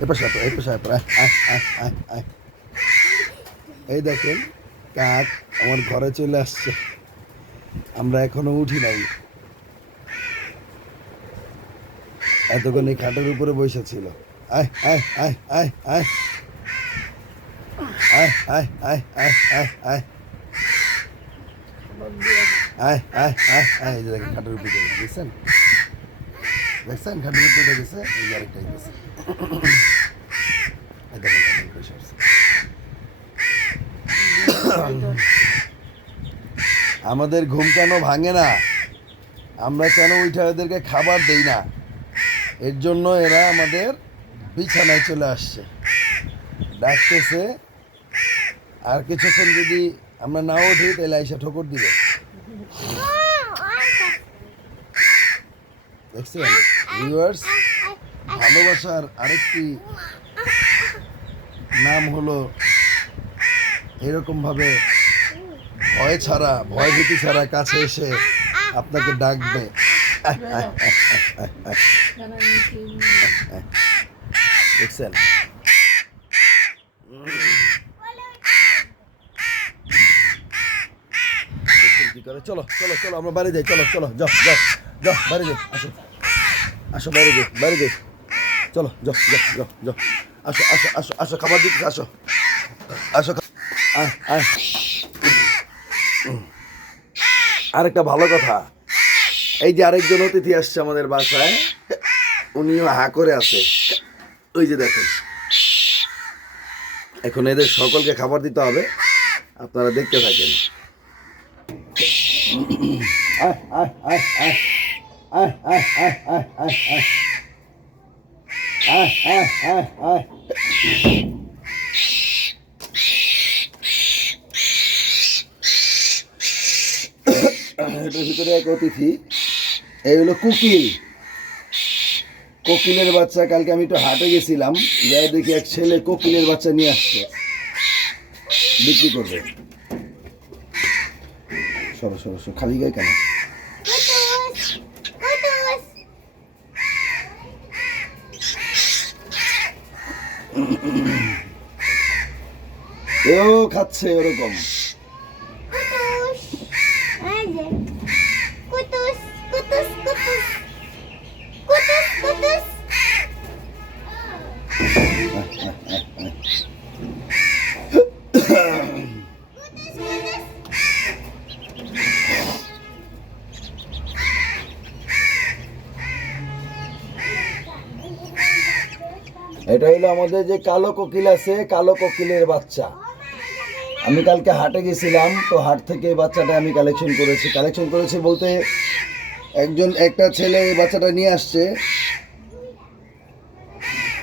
এই পাশে এই দেখেন কাক আমার ঘরে চলে আসছে, আমরা এখনো উঠি নাই। এতক্ষণ এই খাটের উপরে বসে ছিল। আয় আয় আয় আয় আয় আয় আয় আয় আয় আয় আয় আয় আয় আয় আয় এই যে দেখেন খাটের উপরে দেখছেন দেখছেন খাটের উপরে গেছে, এই যে আরেকটাই গেছে। এই দেখেন খাটের উপরে বসে আছে। আমাদের ঘুম কেন ভাঙে না, আমরা কেন উঠে এদেরকে খাবার দেই না, এর জন্য এরা আমাদের বিছানায় চলে আসছে, ডাকতেছে। আর কিছুক্ষণ যদি আমরা না উঠি তাহলে আইসা ঠোকর দিবে। দেখছেন ভিউয়ার্স, ভালোবাসার আরেকটি নাম হলো এরকম ভাবে ভয় ভীতি ছাড়া কাছে এসে আপনাকে ডাকবে। দেখছেন কি করে? চলো চলো চলো আমরা বাড়ি যাই, চলো চলো যাও যাও যাও বাড়ি যাই, আসো আসো বাড়ি যাই বাড়ি যাই, চলো যাও যাও যাও যাও, আসো আসো আসো আসো খাবার দিতে আসো আসো। আরেকটা ভালো কথা, এই যে আরেকজন অতিথি আসছে আমাদের বাসায়, উনিও হা করে আছে, ওই যে দেখেন। এখন এদের সকলকে খাবার দিতে হবে, আপনারা দেখতে থাকেন। আয় আয় আয় আয় আয় আয় আয় আয় আয় আয় আয় আয় আয়। এটার ভিতরে এক অতিথি, এই হলো কোকিল। কোকিলের বাচ্চা, কালকে আমি একটু হাটে গেছিলাম, যাই দেখি এক ছেলে কোকিলের বাচ্চা নিয়ে আসছে, বিক্রি করবে। সরো সরো সরো, খালি গায়ে কেন? এও খাচ্ছে ওরকম। এটা হলো আমাদের যে কালো কোকিল আছে, কালো কোকিলের বাচ্চা। আমি কালকে হাটে গেছিলাম, তো হাট থেকে এই বাচ্চাটা আমি কালেকশন করেছি বলতে একটা ছেলে এই বাচ্চাটা নিয়ে আসছে,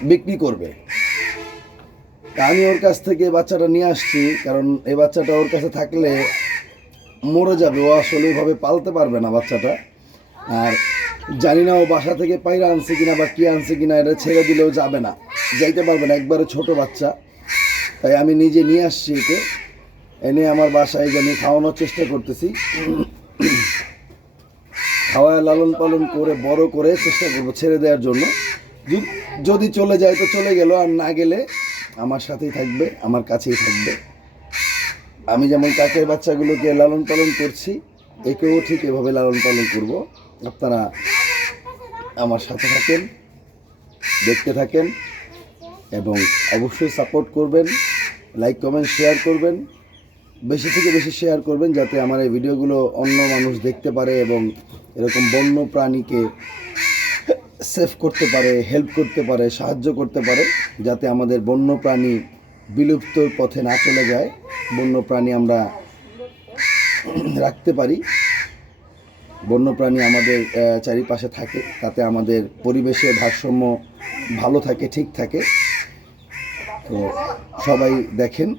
বিক্রি করবে। আমি ওর কাছ থেকে বাচ্চাটা নিয়ে আসছি, কারণ এই বাচ্চাটা ওর কাছে থাকলে মরে যাবে, ও আসলে ওইভাবে পালতে পারবে না বাচ্চাটা। আর জানি না ও বাসা থেকে পায়রা আনছে কিনা বা কি আনছে কিনা, এটা ছেড়ে দিলেও যাবে না, যাইতে পারবে না, একবারে ছোট বাচ্চা। তাই আমি নিজে নিয়ে আসছি, একে এনে আমার বাসায় আমি খাওয়ানোর চেষ্টা করতেছি, খাওয়ায় লালন পালন করে বড় করে চেষ্টা করবো ছেড়ে দেওয়ার জন্য। যদি চলে যায় তো চলে গেল, আর না গেলে আমার সাথেই থাকবে, আমার কাছেই থাকবে। আমি যেমন কাকের বাচ্চাগুলোকে লালন পালন করছি, একেও ঠিক এভাবে লালন পালন করব। আপনারা আমার সাথে থাকেন, দেখতে থাকেন এবং অবশ্যই সাপোর্ট করবেন, লাইক কমেন্ট শেয়ার করবেন, বেশি থেকে বেশি শেয়ার করবেন, যাতে আমার এই ভিডিওগুলো অন্য মানুষ দেখতে পারে এবং এরকম বন্য প্রাণীকে সেভ করতে পারে, হেল্প করতে পারে, সাহায্য করতে পারে, যাতে আমাদের বন্য প্রাণী বিলুপ্তর পথে না চলে যায়, বন্য প্রাণী আমরা রাখতে পারি, বন্য প্রাণী আমাদের চারিপাশে থাকে, তাতে আমাদের পরিবেশের ভারসাম্য ভালো থাকে, ঠিক থাকে। তো সবাই দেখেন।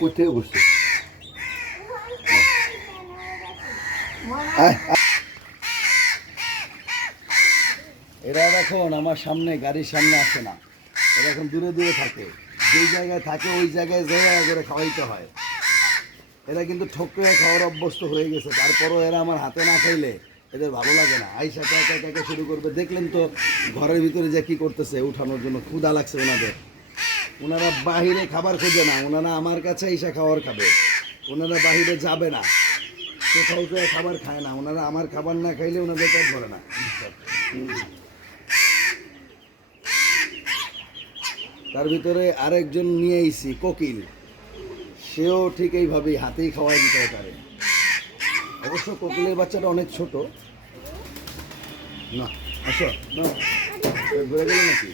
কোথায় বসছে? এরা এখন আমার সামনে, গাড়ির সামনে আসে না, এরা এখন দূরে দূরে থাকে, যেই জায়গায় থাকে ওই জায়গায় জায়গায় করে খাওয়াইতে হয়। এরা কিন্তু ঠোকরে খাওয়ার অভ্যস্ত হয়ে গেছে, তারপরও এরা আমার হাতে না খাইলে এদের ভালো লাগে না। আইসা একা একা শুরু করবে। দেখলেন তো ঘরের ভিতরে যে কি করতেছে, উঠানোর জন্য ক্ষুধা লাগছে ওনাদের। ওনারা বাহিরে খাবার খোঁজে না, ওনারা আমার কাছে এসে খাবার খাবে। ওনারা বাহিরে যাবে না, কোথাও তো খাবার খায় না। ওনারা আমার খাবার না খাইলে ওনাদের পেট ভরে না। তার ভিতরে আরেকজন নিয়ে আইছি কোকিল, সেও ঠিক এইভাবেই হাতেই খাওয়াই দিতে পারে। অবশ্য কোকিলের বাচ্চাটা অনেক ছোট। না আসো না, ঘুরে গেল নাকি?